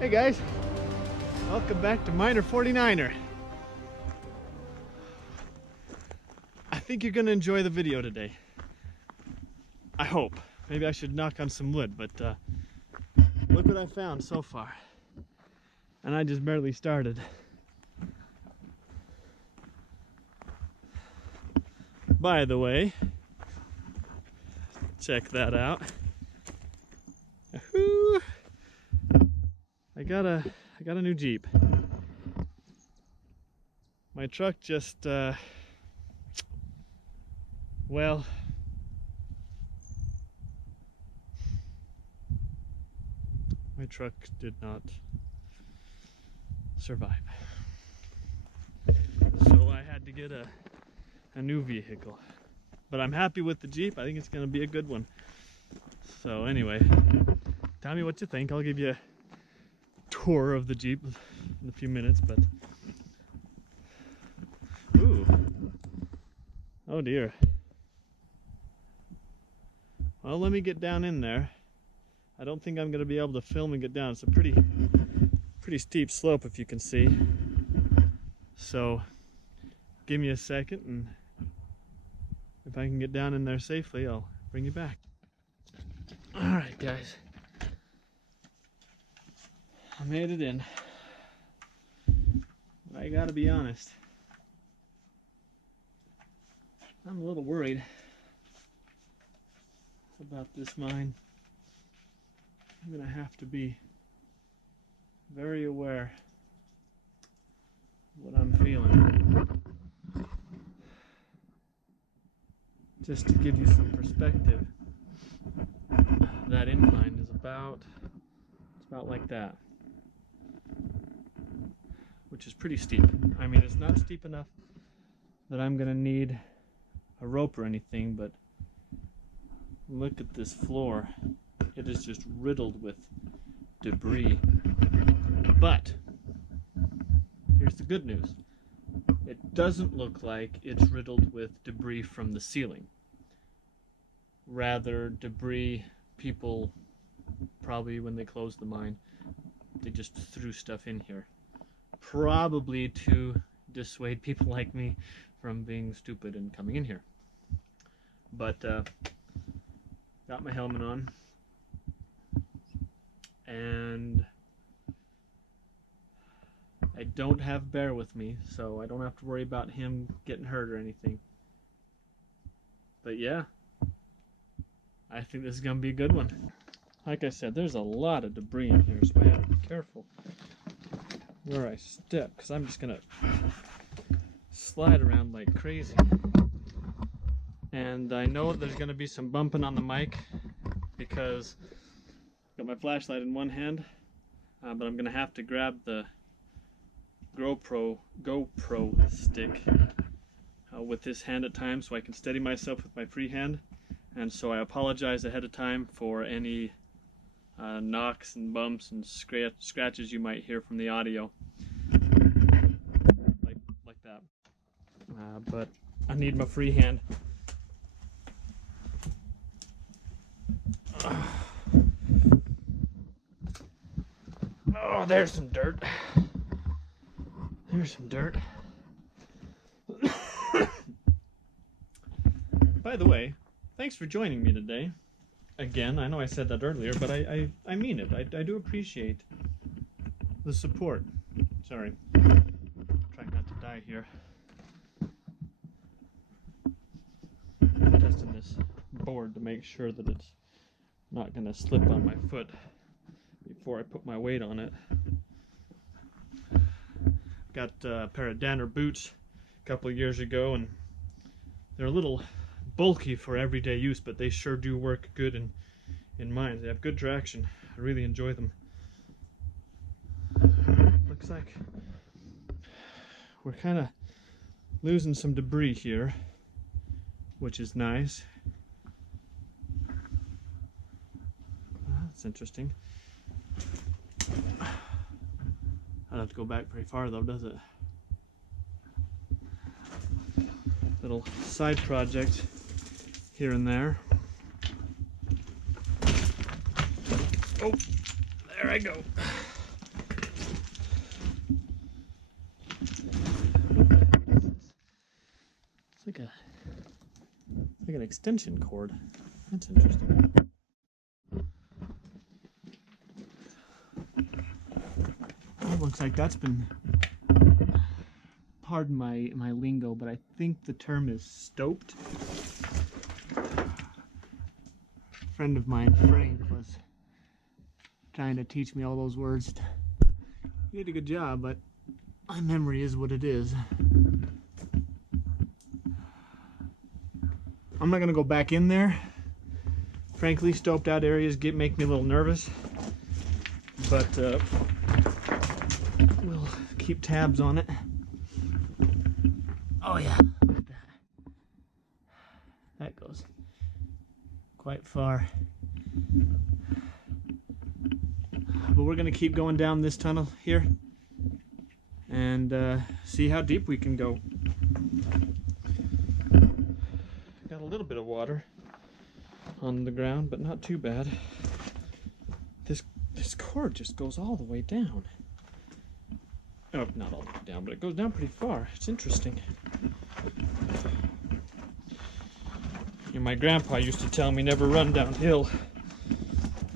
Hey guys, welcome back to Miner 49er. I think you're gonna enjoy the video today. I hope. Maybe I should knock on some wood, but look what I found so far. And I just barely started. By the way, check that out. Woohoo! I got a new Jeep. My truck just well, my truck did not survive. So I had to get a new vehicle. But I'm happy with the Jeep. I think it's gonna be a good one. So anyway, tell me what you think. I'll give you a tour of the Jeep in a few minutes, but ooh, oh dear. Well, let me get down in there. I don't think I'm gonna be able to film and get down. It's a pretty steep slope, if you can see. So give me a second, and if I can get down in there safely, I'll bring you back. All right, guys. I made it in. But I gotta be honest, I'm a little worried about this mine. I'm gonna have to be very aware of what I'm feeling. Just to give you some perspective, that incline is about like that, which is pretty steep. I mean, it's not steep enough that I'm gonna need a rope or anything, but look at this floor. It is just riddled with debris. But here's the good news. It doesn't look like it's riddled with debris from the ceiling. Rather, debris, people probably, when they closed the mine, they just threw stuff in here. Probably to dissuade people like me from being stupid and coming in here. But got my helmet on, and I don't have Bear with me, so I don't have to worry about him getting hurt or anything. But yeah, I think this is gonna be a good one. Like I said, there's a lot of debris in here, so I have to be careful where I step, because I'm just gonna slide around like crazy. And I know there's gonna be some bumping on the mic because I've got my flashlight in one hand, but I'm gonna have to grab the GoPro stick with this hand at times so I can steady myself with my free hand. And so I apologize ahead of time for any knocks and bumps and scratches you might hear from the audio, like that. But I need my free hand. Oh, there's some dirt. There's some dirt. By the way, thanks for joining me today. Again, I know I said that earlier, but I mean it. I do appreciate the support. Sorry. Trying not to die here. I'm testing this board to make sure that it's not going to slip on my foot before I put my weight on it. Got a pair of Danner boots a couple of years ago, and they're a little bulky for everyday use, but they sure do work good in mines. They have good traction. I really enjoy them. Looks like we're kind of losing some debris here, which is nice. That's interesting. I don't have to go back very far though, does it? Little side project here and there. Oh, there I go. extension cord. That's interesting. It looks like that's been, pardon my lingo, but I think the term is stoped. A friend of mine, Frank, was trying to teach me all those words. He did a good job, but my memory is what it is. I'm not gonna go back in there. Frankly, stoped out areas make me a little nervous, but we'll keep tabs on it. Oh yeah, look at that. That goes quite far. But we're gonna keep going down this tunnel here and see how deep we can go. Got a little bit of water on the ground, but not too bad. This cord just goes all the way down. Oh, not all the way down, but it goes down pretty far. It's interesting. You know, my grandpa used to tell me never run downhill.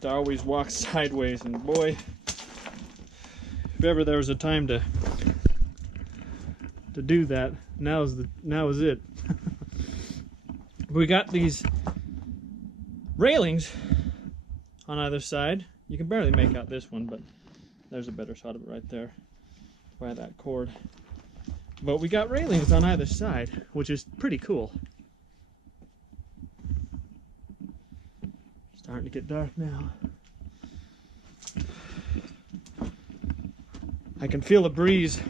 To always walk sideways, and boy, if ever there was a time to do that, now is it. We got these railings on either side. You can barely make out this one, but there's a better shot of it right there by that cord. But we got railings on either side, which is pretty cool. Starting to get dark now. I can feel a breeze,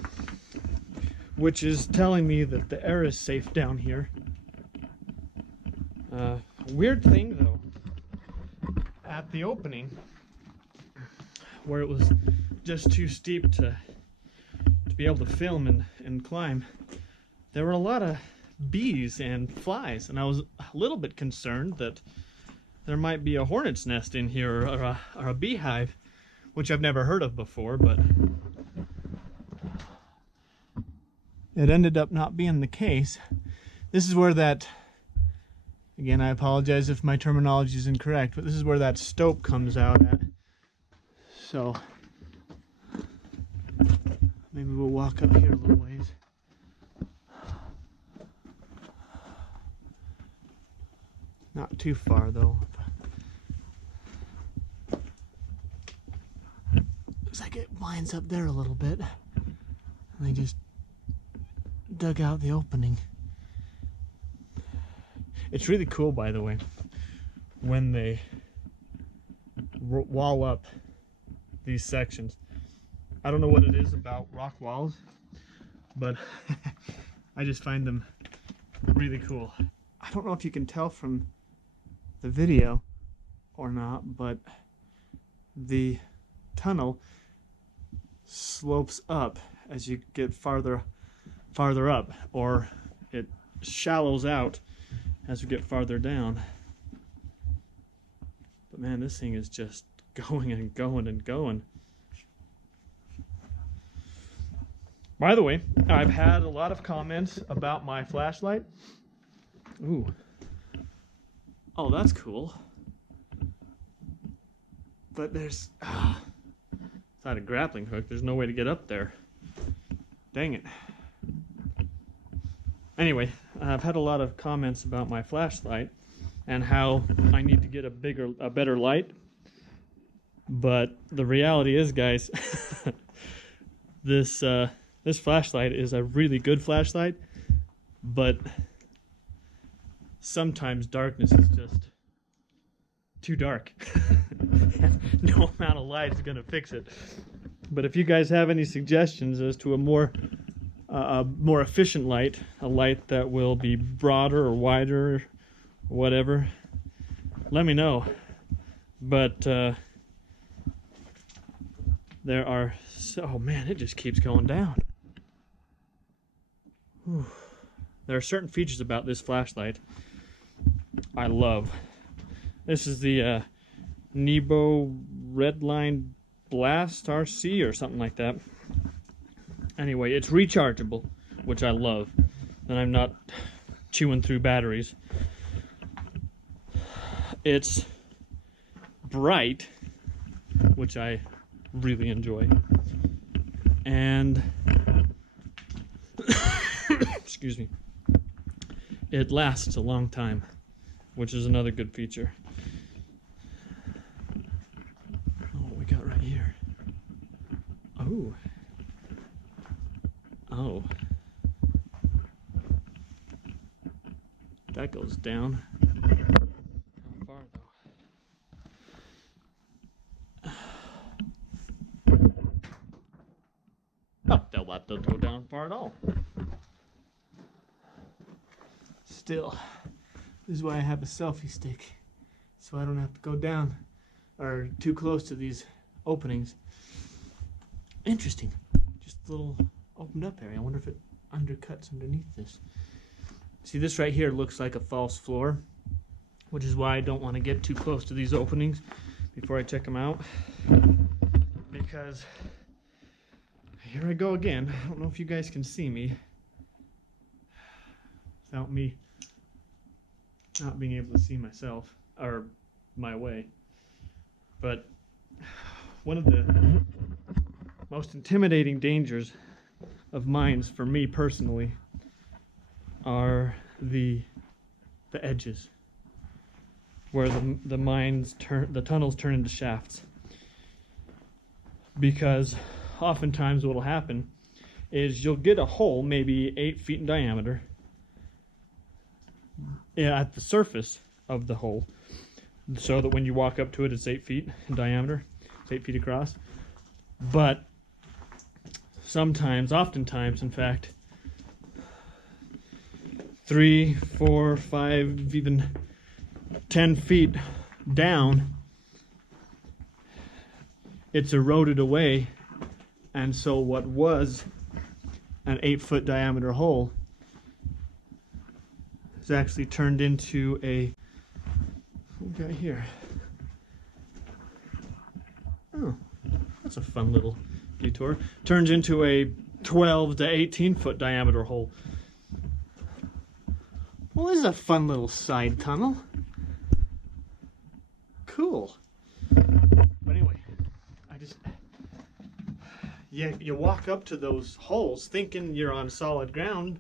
which is telling me that the air is safe down here. Weird thing though, at the opening, where it was just too steep to be able to film and climb, there were a lot of bees and flies, and I was a little bit concerned that there might be a hornet's nest in here or a beehive, which I've never heard of before, but it ended up not being the case. This is where that, again, I apologize if my terminology is incorrect, but this is where that stope comes out at. So maybe we'll walk up here a little ways. Not too far though. Looks like it winds up there a little bit. And they just dug out the opening. It's really cool, by the way, when they wall up these sections. I don't know what it is about rock walls, but I just find them really cool. I don't know if you can tell from the video or not, but the tunnel slopes up as you get farther up, or it shallows out as we get farther down. But man, this thing is just going and going and going. By the way, I've had a lot of comments about my flashlight. Ooh. Oh, that's cool. But there's it's not a grappling hook. There's no way to get up there. Dang it. Anyway, I've had a lot of comments about my flashlight and how I need to get a better light. But the reality is, guys, this flashlight is a really good flashlight, but sometimes darkness is just too dark. No amount of light is going to fix it. But if you guys have any suggestions as to a more efficient light, a light that will be broader or wider or whatever, let me know. But there are oh man, it just keeps going down. Whew. There are certain features about this flashlight I love. This is the Nebo Redline Blast RC or something like that. Anyway, it's rechargeable, which I love. And I'm not chewing through batteries. It's bright, which I really enjoy, and excuse me, it lasts a long time, which is another good feature. Oh, what we got right here? Oh. Oh. That goes down. How far though? Oh, that doesn't go down far at all. Still, this is why I have a selfie stick, so I don't have to go down or too close to these openings. Interesting. Just a little opened up area. I wonder if it undercuts underneath this. See, this right here looks like a false floor, which is why I don't want to get too close to these openings before I check them out. Because here I go again. I don't know if you guys can see me without me not being able to see myself or my way. But one of the most intimidating dangers of mines for me personally are the edges where the tunnels turn into shafts, because oftentimes what will happen is you'll get a hole maybe 8 feet in diameter at the surface of the hole, so that when you walk up to it, it's 8 feet in diameter, it's 8 feet across. But oftentimes in fact, 3, 4, 5, even 10 feet down, it's eroded away, and so what was an 8-foot diameter hole is actually turned into a, what we got here? Oh, that's a fun little detour. Turns into a 12 to 18-foot diameter hole. Well, this is a fun little side tunnel. Cool. But anyway, you walk up to those holes thinking you're on solid ground,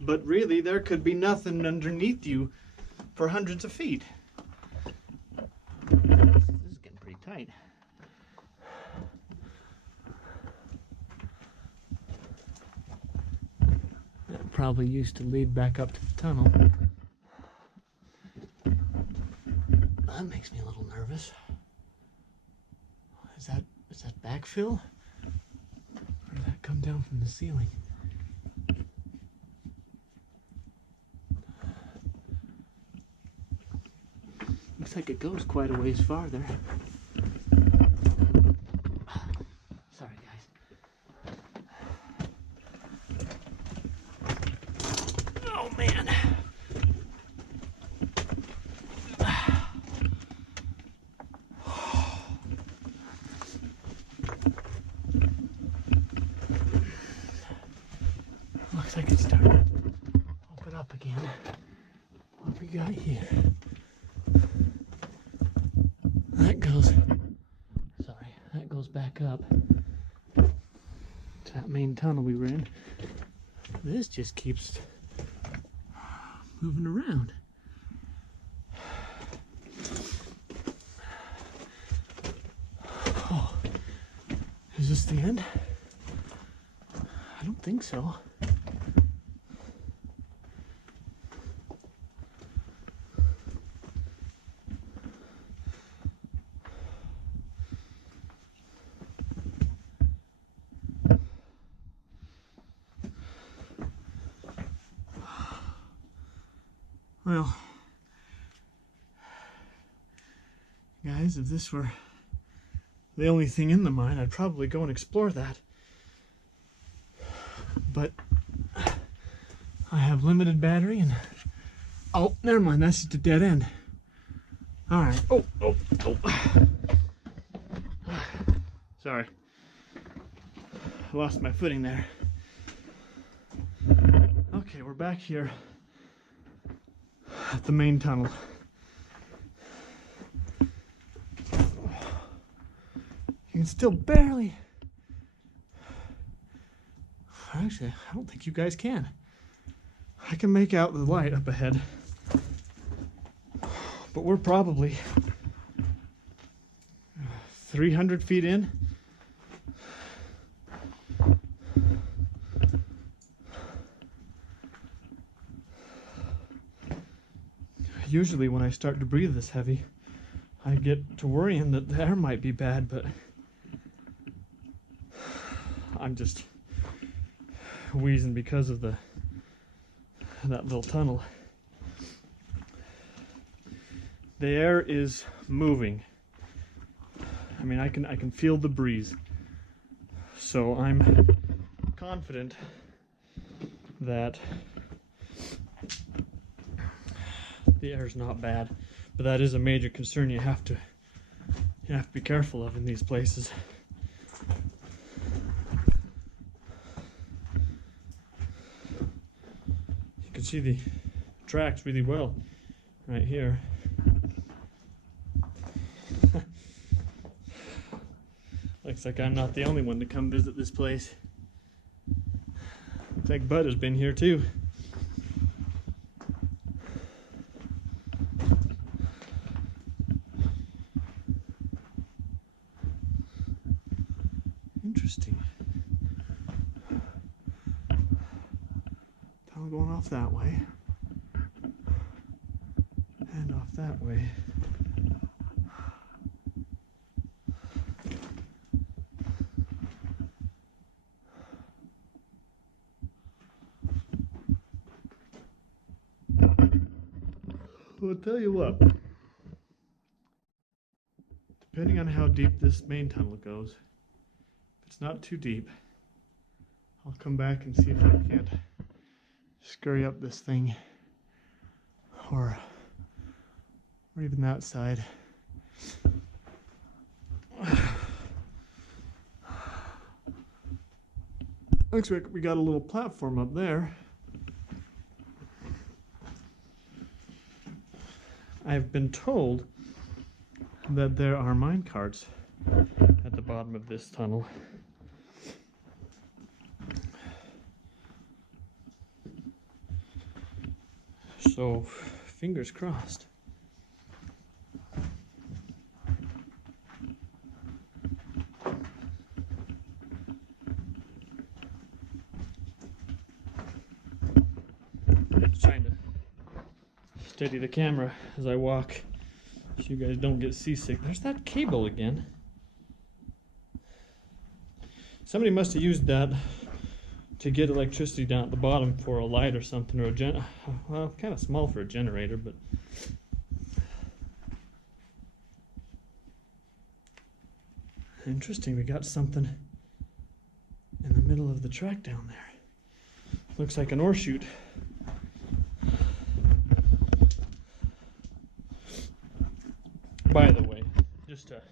but really there could be nothing underneath you for hundreds of feet. This is getting pretty tight. That probably used to lead back up to the tunnel. That makes me a little nervous. Is that backfill? Or did that come down from the ceiling? Looks like it goes quite a ways farther. Sorry, guys. Oh, man. Looks like it's starting to open up again. What we got here? That goes back up to that main tunnel we were in. This just keeps moving around. Oh, is this the end? I don't think so. Well, guys, if this were the only thing in the mine, I'd probably go and explore that. But I have limited battery and... Oh, never mind, that's just a dead end. Alright. Oh. Sorry. I lost my footing there. Okay, we're back here at the main tunnel. can still barely... Actually, I don't think you guys can. I can make out the light up ahead. But we're probably 300 feet in. Usually when I start to breathe this heavy, I get to worrying that the air might be bad, but I'm just wheezing because of that little tunnel. The air is moving. I mean, I can feel the breeze. So I'm confident that the air's not bad, but that is a major concern you have to be careful of in these places. You can see the tracks really well right here. Looks like I'm not the only one to come visit this place. Looks like Bud has been here too. Interesting. Tunnel going off that way. And off that way. I'll tell you what, depending on how deep this main tunnel goes, if it's not too deep, I'll come back and see if I can't scurry up this thing, or even that side. Looks like we got a little platform up there. I've been told that there are mine carts at the bottom of this tunnel. So, fingers crossed. Just trying to steady the camera as I walk so you guys don't get seasick. There's that cable again. Somebody must have used that to get electricity down at the bottom for a light or something, or a well, kind of small for a generator, but interesting. We got something in the middle of the track down there. Looks like an ore chute. By the way, just a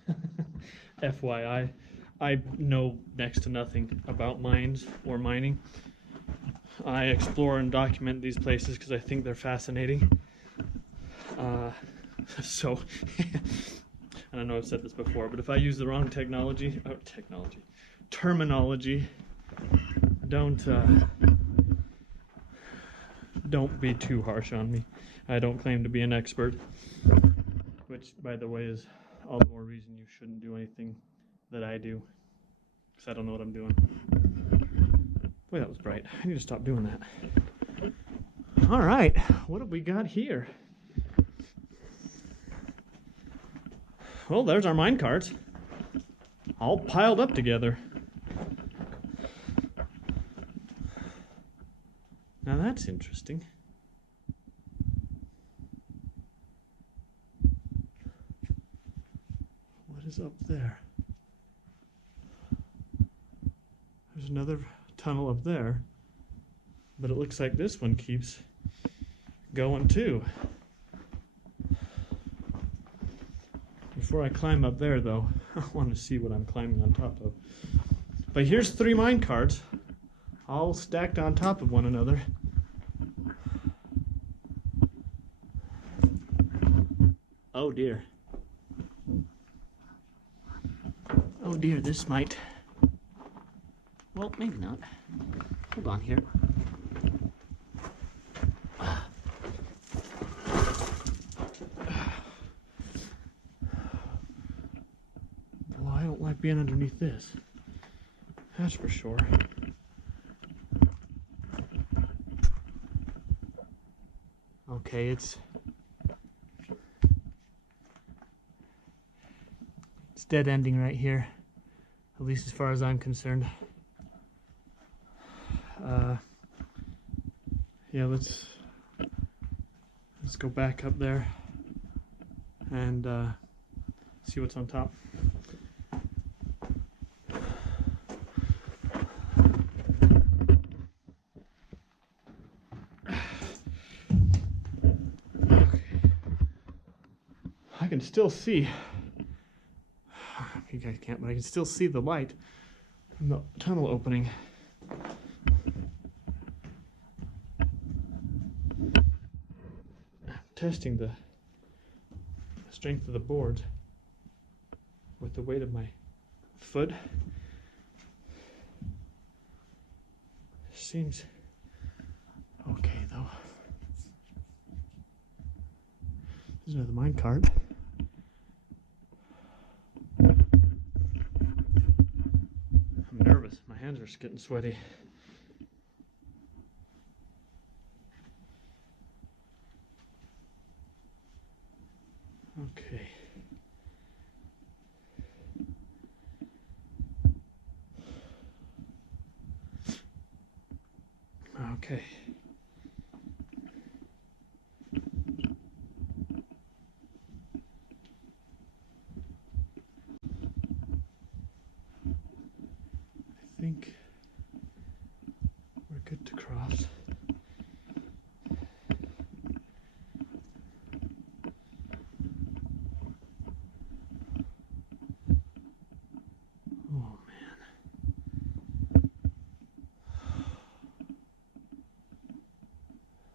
FYI, I know next to nothing about mines or mining. I explore and document these places because I think they're fascinating. So, and I know I've said this before, but if I use the wrong terminology, don't be too harsh on me. I don't claim to be an expert, which, by the way, is all the more reason you shouldn't do anything that I do, because I don't know what I'm doing. Boy, that was bright. I need to stop doing that. All right, what have we got here? Well, there's our mine carts, all piled up together. Now that's interesting. What is up there? There's another tunnel up there, but it looks like this one keeps going too. Before I climb up there, though, I want to see what I'm climbing on top of. But here's 3 mine carts, all stacked on top of one another. Oh dear. Oh dear, this might... Well, maybe not. Hold on here. Well, I don't like being underneath this. That's for sure. Okay, it's dead ending right here, at least as far as I'm concerned. Yeah, let's go back up there and see what's on top. Okay. I can still see. You guys can't, but I can still see the light from the tunnel opening. I'm testing the strength of the boards with the weight of my foot. Seems okay though. There's another mine cart. I'm nervous. My hands are getting sweaty. Okay. Okay. I think we're good to cross. Oh man.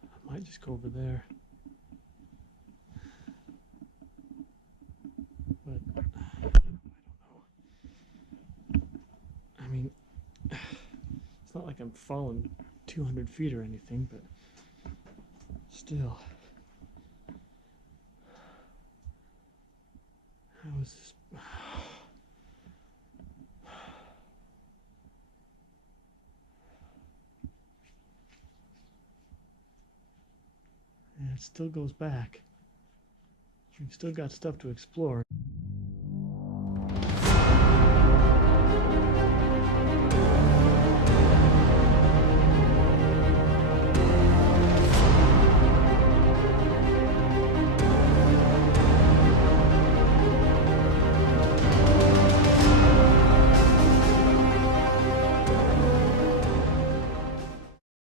I might just go over there. But I don't know. I mean, it's not like I'm falling 200 feet or anything, but still. How is this? And it still goes back. We've still got stuff to explore.